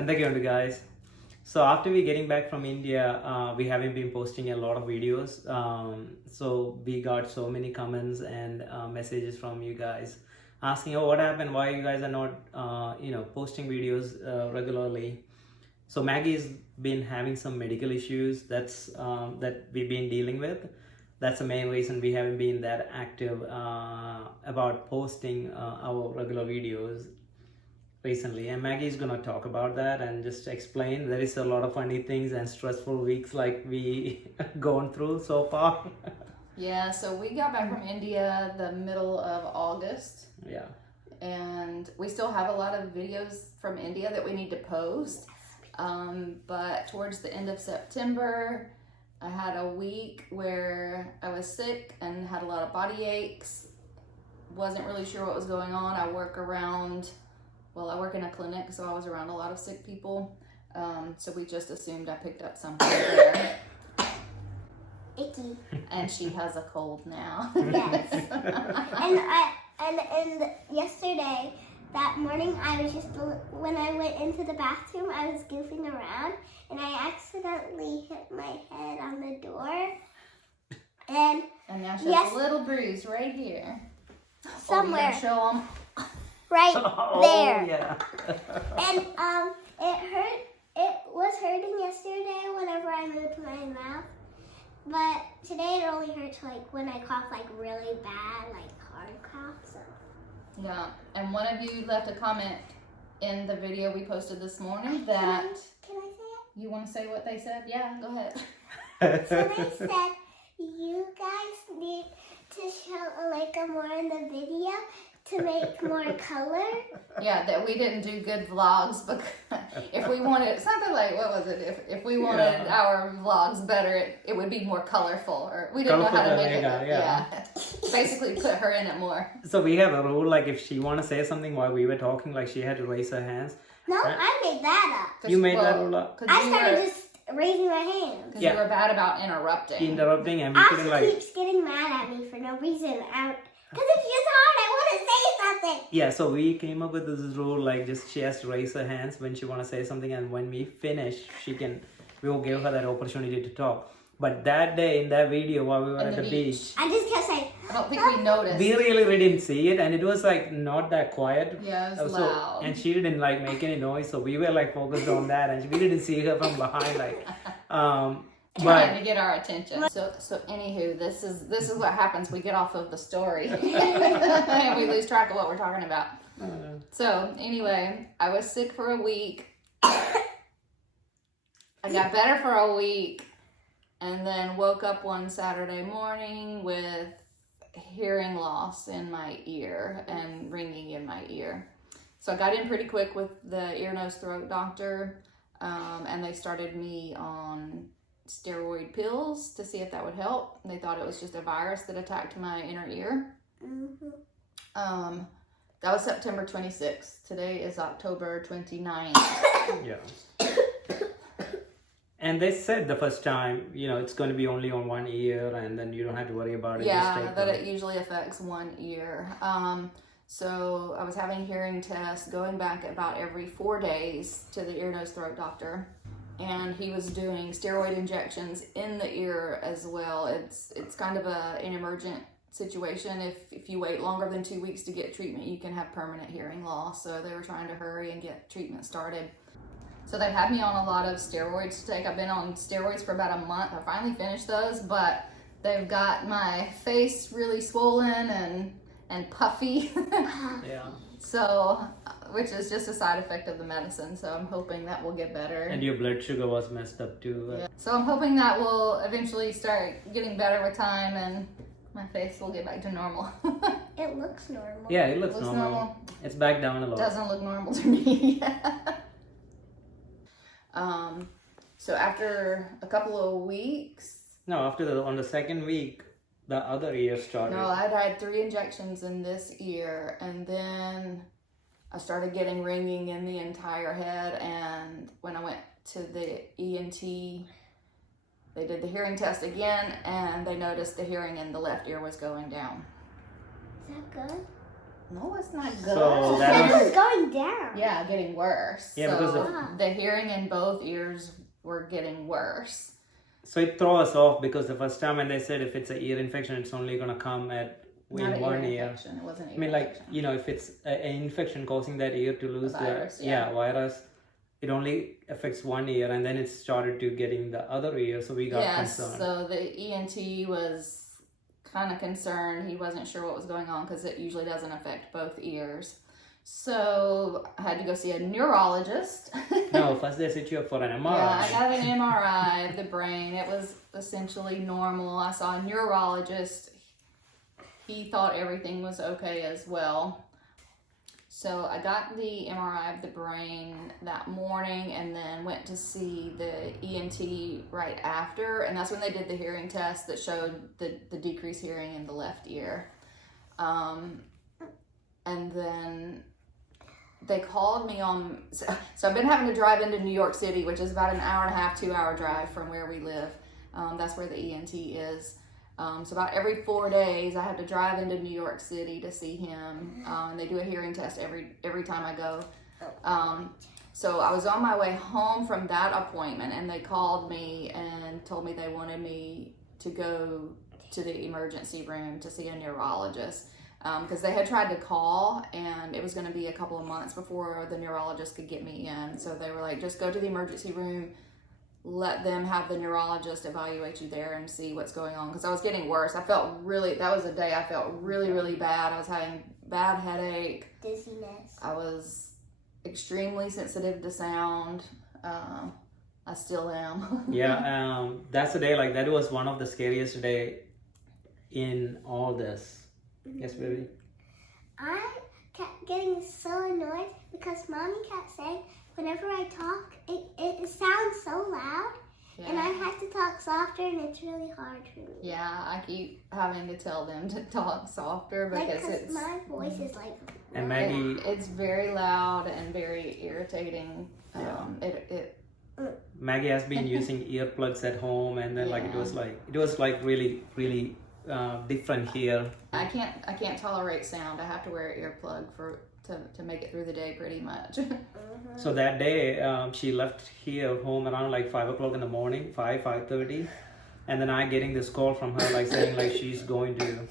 എന്തൊക്കെയുണ്ട് guys? So after we getting back from India, we haven't been posting a lot of videos. So we got so many comments and messages from you guys asking, oh, what happened? Why you guys are not, posting videos regularly? So Maggie's been having some medical issues that we've been dealing with. That's the main reason we haven't been that active about posting our regular videos recently, and Maggie's gonna talk about that and just explain. There is a lot of funny things and stressful weeks like we gone through so far. Yeah, so we got back from India the middle of August. Yeah. And we still have a lot of videos from India that we need to post. But towards the end of September, I had a week where I was sick and had a lot of body aches. Wasn't really sure what was going on. I work in a clinic, so I was around a lot of sick people. So we just assumed I picked up something there. Icky. And she has a cold now. Yes. and yesterday, that morning, when I went into the bathroom, I was goofing around, and I accidentally hit my head on the door. And now she has a little bruise right here. Somewhere. Show them. Right there. Oh, yeah. And it hurt. It was hurting yesterday whenever I moved my mouth, but today it only hurts like when I cough like really bad, like hard cough. So. Yeah, and one of you left a comment in the video we posted this morning that. Can I say it? You want to say what they said? Yeah, go ahead. So they said you guys need to show Aleka more in the video to make more color. Yeah, that we didn't do good vlogs because if we wanted something like, what was it? If we wanted our vlogs better, it would be more colorful, or we didn't know how to make it. Yeah. Basically put her in it more. So we have a rule, like if she want to say something while we were talking, like she had to raise her hands. No, right? I made that up. You made that rule up? I started just raising my hands. Because you were bad about interrupting. And we couldn't like... keeps getting mad at me for no reason. Because it's just hard, I want to say something. Yeah, so we came up with this rule, like just she has to raise her hands when she want to say something, and when we finish, we will give her that opportunity to talk. But that day in that video while we were at the beach, I just kept saying, I don't think we noticed. we really didn't see it, and it was like not that quiet. Yeah, it was loud. And she didn't like make any noise, so we were like focused on that, and we didn't see her from behind, like. Trying to get our attention. So anywho, this is what happens. We get off of the story and we lose track of what we're talking about. So anyway, I was sick for a week. I got better for a week, and then woke up one Saturday morning with hearing loss in my ear and ringing in my ear. So I got in pretty quick with the ear, nose, throat doctor, and they started me on steroid pills to see if that would help. They thought it was just a virus that attacked my inner ear. That was September 26th. Today is October 29th. Yeah. And they said the first time, it's going to be only on one ear, and then you don't have to worry about it. Yeah, but it usually affects one ear. So I was having hearing tests going back about every 4 days to the ear, nose, throat doctor. And he was doing steroid injections in the ear as well. It's kind of an emergent situation. If you wait longer than 2 weeks to get treatment, you can have permanent hearing loss. So they were trying to hurry and get treatment started. So they had me on a lot of steroids to take. I've been on steroids for about a month. I finally finished those, but they've got my face really swollen and puffy. Yeah. So, which is just a side effect of the medicine. So I'm hoping that will get better. And your blood sugar was messed up too. Yeah. So I'm hoping that will eventually start getting better with time, and my face will get back to normal. It looks normal. Yeah, it looks normal. It's back down a lot. Doesn't look normal to me. So after a couple of weeks. No, on the second week, the other ear started. No, I'd had 3 injections in this ear, and then I started getting ringing in the entire head. And when I went to the ENT, they did the hearing test again, and they noticed the hearing in the left ear was going down. Is that good? No, it's not good. So It that was was, going down. Yeah, getting worse. Yeah, so because the hearing in both ears were getting worse. so it throw us off because the first time when they said if it's a ear infection, it's only gonna come at Not in an one ear ear. infection. It wasn't an ear I mean, like, infection. you know, if it's an infection causing that ear to lose virus, the yeah. virus, it only affects one ear, and then it started to getting the other ear, so we got Yes, concerned. so the ENT was kind of concerned. He wasn't sure what was going on because it usually doesn't affect both ears. So I had to go see a neurologist. No, first they set you up for an MRI. Yeah, I got an MRI of the brain. It was essentially normal. I saw a neurologist. He thought everything was okay as well. So I got the MRI of the brain that morning and then went to see the ENT right after. And that's when they did the hearing test that showed the decreased hearing in the left ear. And then they called me on, so I've been having to drive into New York City, which is about an hour and a half, 2 hour drive from where we live. That's where the ENT is. So about every 4 days, I have to drive into New York City to see him. And they do a hearing test every time I go. So I was on my way home from that appointment, and they called me and told me they wanted me to go to the emergency room to see a neurologist. Because they had tried to call, and it was going to be a couple of months before the neurologist could get me in. So they were like, just go to the emergency room, let them have the neurologist evaluate you there and see what's going on. Because I was getting worse. That was a day I felt really, really bad. I was having bad headache. Dizziness. I was extremely sensitive to sound. I still am. Yeah, that's the day, like, that was one of the scariest day in all this. Yes, baby? I kept getting so annoyed because Mommy kept saying whenever I talk, it sounds so loud. Yeah. And I have to talk softer, and it's really hard for me. Yeah, I keep having to tell them to talk softer because it's my voice is like. And Maggie, it's very loud and very irritating. Maggie has been using earplugs at home, and then like it was like really, really different here. I can't tolerate sound. I have to wear an earplug to make it through the day pretty much. So that day, she left here home around like 5 o'clock in the morning, 5:30, and then I getting this call from her like saying like she's going to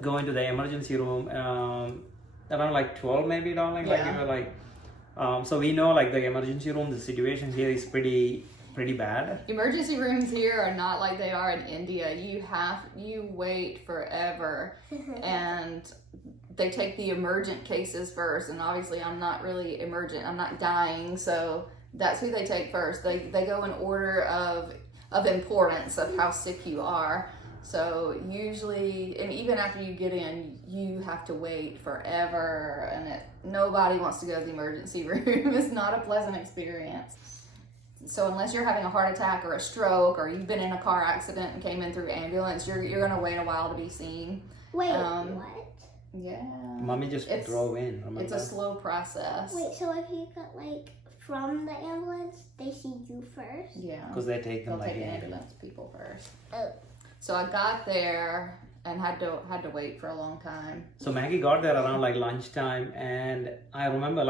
go into the emergency room around like 12 maybe, darling. Like Yeah. you were like, so we know like the emergency room, the situation here is pretty bad. Emergency rooms here are not like they are in India. You wait forever, and they take the emergent cases first. And obviously, I'm not really emergent. I'm not dying, so that's who they take first. They go in order of importance of how sick you are. So usually, and even after you get in, you have to wait forever, and nobody wants to go to the emergency room. It's not a pleasant experience. So unless you're having a heart attack or a stroke, or you've been in a car accident and came in through ambulance, you're gonna wait a while to be seen. Wait, what? Yeah. Mommy just drove in. Remember? It's a slow process. Wait, so if you got like from the ambulance, they see you first? Yeah. Because they take them They'll like take in. ambulance people first. Oh. So I got there and had to wait for a long time. So Maggie got there around like lunchtime, and I remember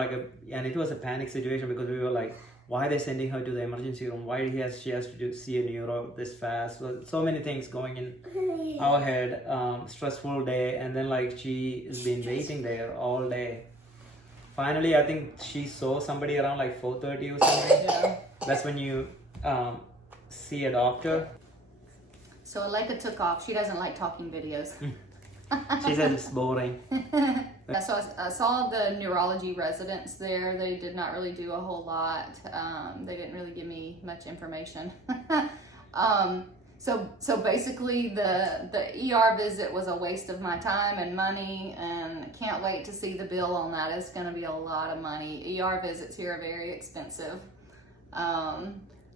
and it was a panic situation because we were like, why are they sending her to the emergency room? Why she has to see a neuro this fast? So many things going in our head. Stressful day, and then like she has been waiting there all day. Finally, I think she saw somebody around like 4:30 or something. Yeah. That's when you see a doctor. So Aleka took off. She doesn't like talking videos. She says it's boring. So I saw the neurology residents there. They did not really do a whole lot. They didn't really give me much information. So basically the ER visit was a waste of my time and money, and can't wait to see the bill on that. It's going to be a lot of money. ER visits here are very expensive.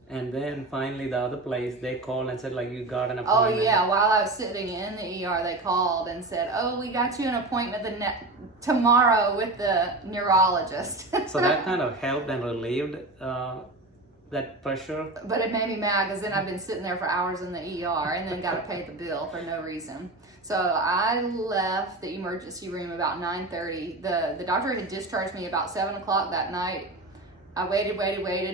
And then finally the other place, they called and said like, you got an Oh appointment. yeah, while I was sitting in the ER, they called and said, oh, we got you an appointment tomorrow with the neurologist. So that kind of helped and relieved that pressure. But it made me mad because then I've been sitting there for hours in the ER and then got to pay the bill for no reason. So I left the emergency room about 9:30. The doctor had discharged me about 7 o'clock that night. I waited.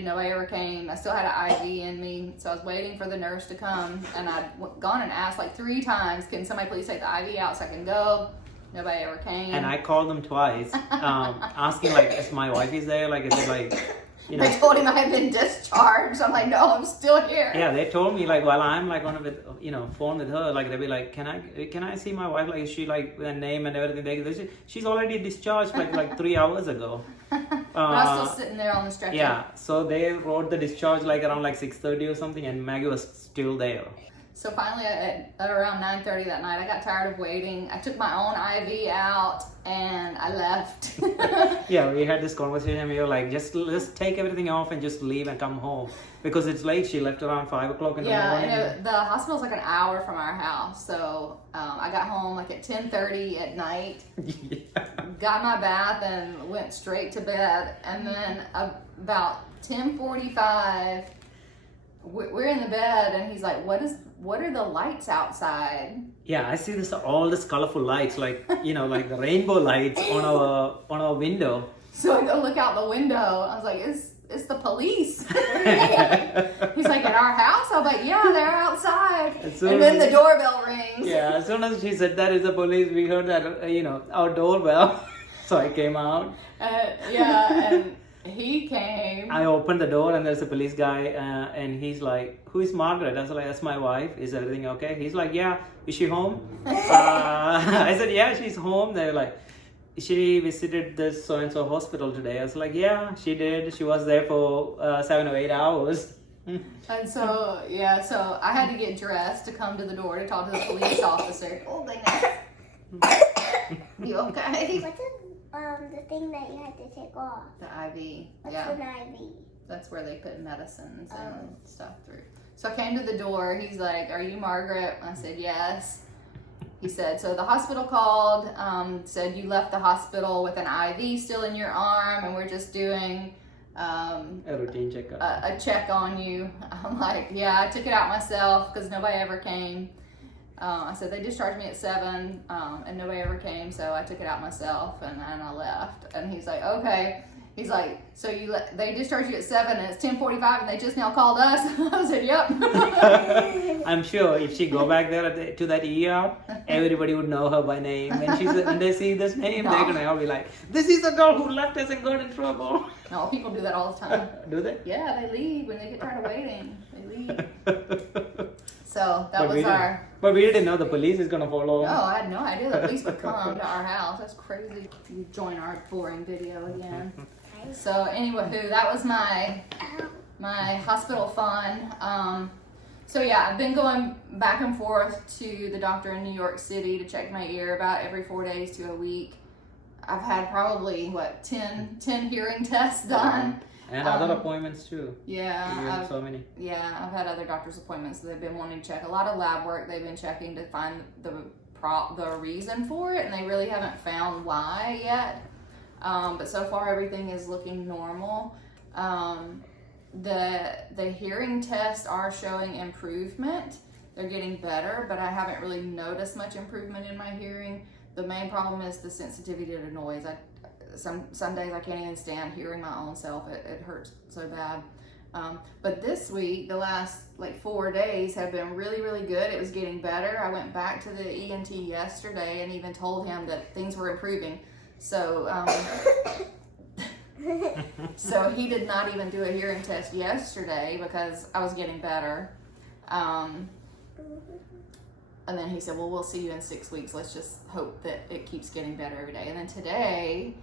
Nobody ever came. I still had an IV in me, so I was waiting for the nurse to come. And I'd gone and asked like 3 times, "Can somebody please take the IV out so I can go?" Nobody ever came. And I called them twice, asking like, "Is my wife is there? Like, is it like, you know?" They told him I had been discharged. I'm like, "No, I'm still here." Yeah, they told me like while I'm like on a phone with her, like they'll be like, "Can I see my wife? Like, is she like with a name and everything?" She's already discharged like 3 hours ago. But I was still sitting there on the stretcher. Yeah, so they wrote the discharge like around like 6:30 or something, and Maggie was still there. So finally, at around 9:30 that night, I got tired of waiting. I took my own IV out and I left. Yeah, we had this conversation and we were like, just take everything off and just leave and come home. Because it's late, she left around 5 o'clock in the morning. Yeah, and the hospital's like an hour from our house. So I got home like at 10:30 at night, Yeah. got my bath and went straight to bed. And then about 10:45, we're in the bed and he's like, what are the lights outside? Yeah, I see all this colorful lights, like like the rainbow lights on our window. So I go look out the window. I was like, it's the police. He's like, at our house? I was like, yeah, they're outside. And then the doorbell rings. Yeah, as soon as she said that is the police, we heard that our doorbell. So I came out. Yeah, and he came. I opened the door and there's a police guy and he's like, "Who is Margaret?" I was like, "That's my wife. Is everything okay?" He's like, "Yeah." "Is she home?" I said, "Yeah, she's home." They're like, "She visited this so-and-so hospital today." I was like, "Yeah, she did. She was there for 7 or 8 hours." And so, yeah, so I had to get dressed to come to the door to talk to the police officer. Oh, goodness. You okay? What's the thing that you had to take off? The IV. What's Yeah. an IV? That's where they put medicines and stuff through. So I came to the door. He's like, "Are you Margaret?" I said, "Yes." He said, "So the hospital called, said you left the hospital with an IV still in your arm, and we're just doing A routine checkup. a check on you." I'm like, "Yeah, I took it out myself because nobody ever came." I said, "They discharged me at 7 and nobody ever came, so I took it out myself and I left." And he's like, "Okay." He's like, "So they discharged you at 7 and it's 10:45 and they just now called us?" I said, "Yep." I'm sure if she go back there to that ER, everybody would know her by name. And when they see this name, they're gonna all be like, "This is the girl who left us and got in trouble." No, people do that all the time. Do they? Yeah, they leave when they get tired of waiting. They leave. So that was our. But we didn't know the police is gonna follow. No, I had no idea the police would come to our house. That's crazy. You join our boring video again. So anyway, that was my hospital fun. So yeah, I've been going back and forth to the doctor in New York City to check my ear about every 4 days to a week. I've had probably 10 hearing tests done. And other appointments too. Yeah, You have so many. Yeah, I've had other doctor's appointments that they've been wanting to check. A lot of lab work they've been checking to find the reason for it, and they really haven't found why yet. But so far everything is looking normal. The hearing tests are showing improvement. They're getting better, but I haven't really noticed much improvement in my hearing. The main problem is the sensitivity to noise. Some days I can't even stand hearing my own self. It hurts so bad. But this week, the last 4 days have been really, really good. It was getting better. I went back to the ENT yesterday and even told him that things were improving. So, so he did not even do a hearing test yesterday because I was getting better. And then he said, "Well, we'll see you in 6 weeks. Let's just hope that it keeps getting better every day." And then today,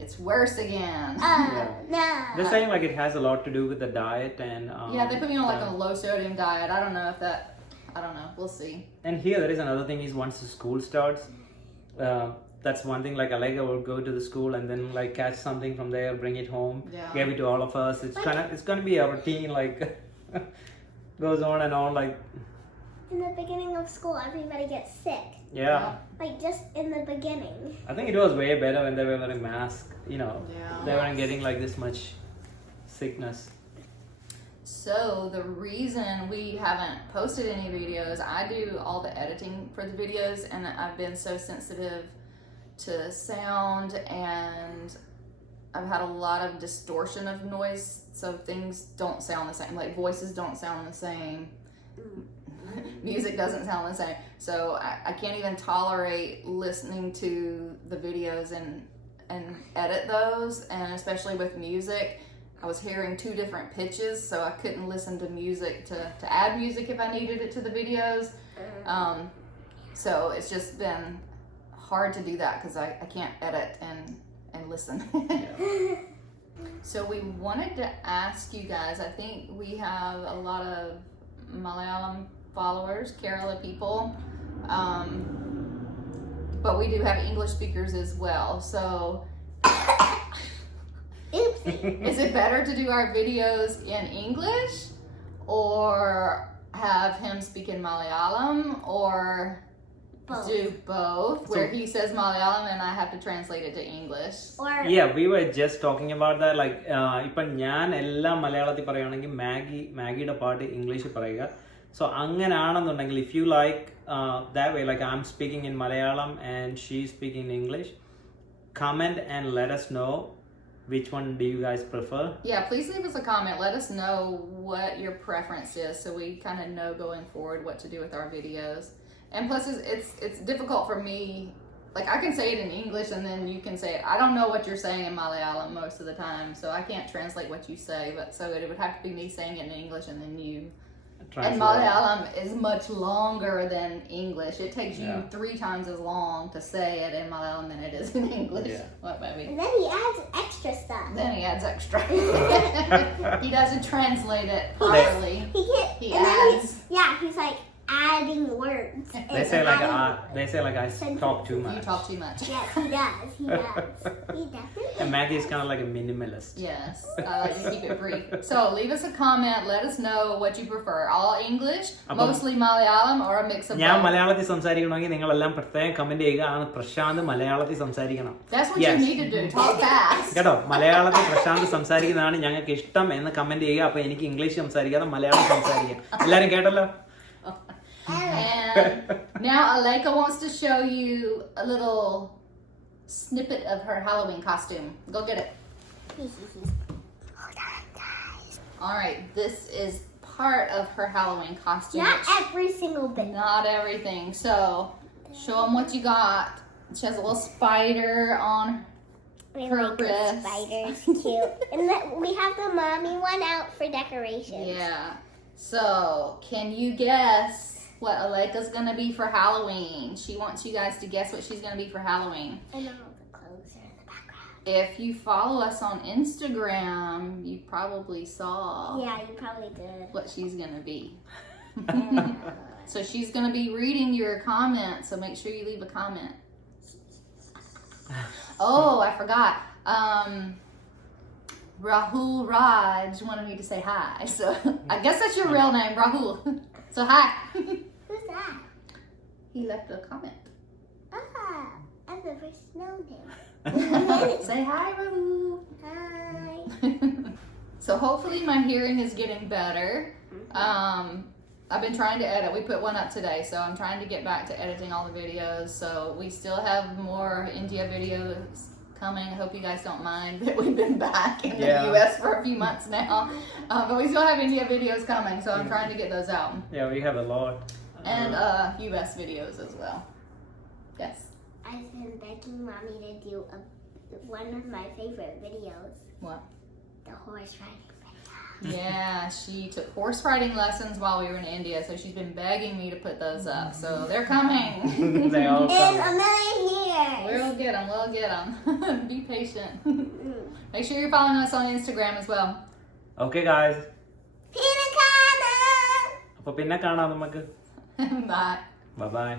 it's worse again. No. They're saying it has a lot to do with the diet and. Yeah, they put me on a low sodium diet. I don't know if that. I don't know. We'll see. And here there is another thing is once the school starts, that's one thing. Alega will go to the school and then catch something from there, bring it home, give it to all of us. It's gonna be a routine goes on and on In the beginning of school, everybody gets sick. Yeah. Just in the beginning. I think it was way better when they were wearing masks. They Yeah. weren't getting this much sickness. So the reason we haven't posted any videos, I do all the editing for the videos, and I've been so sensitive to sound, and I've had a lot of distortion of noise, so things don't sound the same, like voices don't sound the same. Music doesn't sound the same, so I can't even tolerate listening to the videos and edit those, and especially with music, I was hearing 2 different pitches, so I couldn't listen to music to add music if I needed it to the videos. So it's just been hard to do that because I can't edit and listen. So we wanted to ask you guys, I think we have a lot of Malayalam followers, Kerala people, but we do have English speakers as well. So is it better to do our videos in English or have him speak in Malayalam, or Both. do both, where he says Malayalam and I have to translate it to English? Or Yeah, we were just talking about that. Like, ഇപ്പം ഞാൻ എല്ലാം മലയാളത്തിൽ പറയുകയാണെങ്കിൽ മാഗിയുടെ പാട്ട് ഇംഗ്ലീഷിൽ പറയുക. So അങ്ങനെയാണെന്നുണ്ടെങ്കിൽ, if you like that way, like I'm speaking in Malayalam and she's speaking in English, comment and let us know which one do you guys prefer. Yeah, please leave us a comment. Let us know what your preference is, so we kind of know going forward what to do with our videos. And plus, it's difficult for me. Like, I can say it in English and then you can say it. I don't know what you're saying in Malayalam most of the time, so I can't translate what you say. But so it would have to be me saying it in English and then you. And Malayalam is much longer than English. It takes you 3 times as long to say it in Malayalam than it is in English. Yeah. What, baby? and then he adds extra stuff. Then he adds extra. He doesn't translate it properly. He can't. He and then adds. he's like adding words. They say like I talk too much. You talk too much. Yes, he does. He definitely. And Maggie is kind of like a minimalist. Yes, I like to keep it brief. So leave us a comment. Let us know what you prefer. All English, mostly Malayalam, or a mix of ഞാൻ both. മലയാളത്തിൽ സംസാരിക്കണമെങ്കിൽ നിങ്ങളെല്ലാം പ്രത്യേകം comment ചെയ്യുക, ആണ് പ്രശാന്ത് മലയാളത്തിൽ സംസാരിക്കണം. That's what you need to do. Talk fast. കേട്ടോ, മലയാളത്തിൽ പ്രശാന്ത് സംസാരിക്കുന്നതാണ് ഞങ്ങൾക്ക് ഇഷ്ടം എന്ന് കമന്റ് ചെയ്യുക. അപ്പൊ എനിക്ക് ഇംഗ്ലീഷ് സംസാരിക്കാതെ മലയാളം സംസാരിക്കാം. എല്ലാരും കേട്ടല്ലോ. And now Aleka wants to show you a little snippet of her Halloween costume. Go get it. Hold on, guys. All right, this is part of her Halloween costume. Not every single bit. Not everything. So, show them what you got. She has a little spider on her wrist. Spider's cute. And we have the mommy one out for decorations. Yeah. So, can you guess what Aleka's gonna be for Halloween? She wants you guys to guess what she's gonna be for Halloween. And all the clothes are in the background. If you follow us on Instagram, you probably saw Yeah, you probably did. what she's gonna be. So she's gonna be reading your comments, so make sure you leave a comment. Oh, I forgot. Rahul Raj wanted me to say hi, so I guess that's your real name, Rahul. So hi. Who's that? He left a comment. I've never known him. Say hi, Rahul. Hi. So hopefully my hearing is getting better. I've been trying to edit. We put one up today, so I'm trying to get back to editing all the videos. So we still have more India videos coming. I hope you guys don't mind that we've been back in the US for a few months now. But we still have India videos coming, so I'm trying to get those out. Yeah, we have a lot. And US videos as well. Yes. I've been begging mommy to do one of my favorite videos. What? The horse riding video. Yeah, she took horse riding lessons while we were in India, so she's been begging me to put those up. So they're coming. They all In come. a million years. We'll get them. We'll get them. Be patient. Make sure you're following us on Instagram as well. Okay, guys. Pina colada. അപ്പൊ പിന്നെ കാണാം നമുക്ക്. Bye. Bye bye.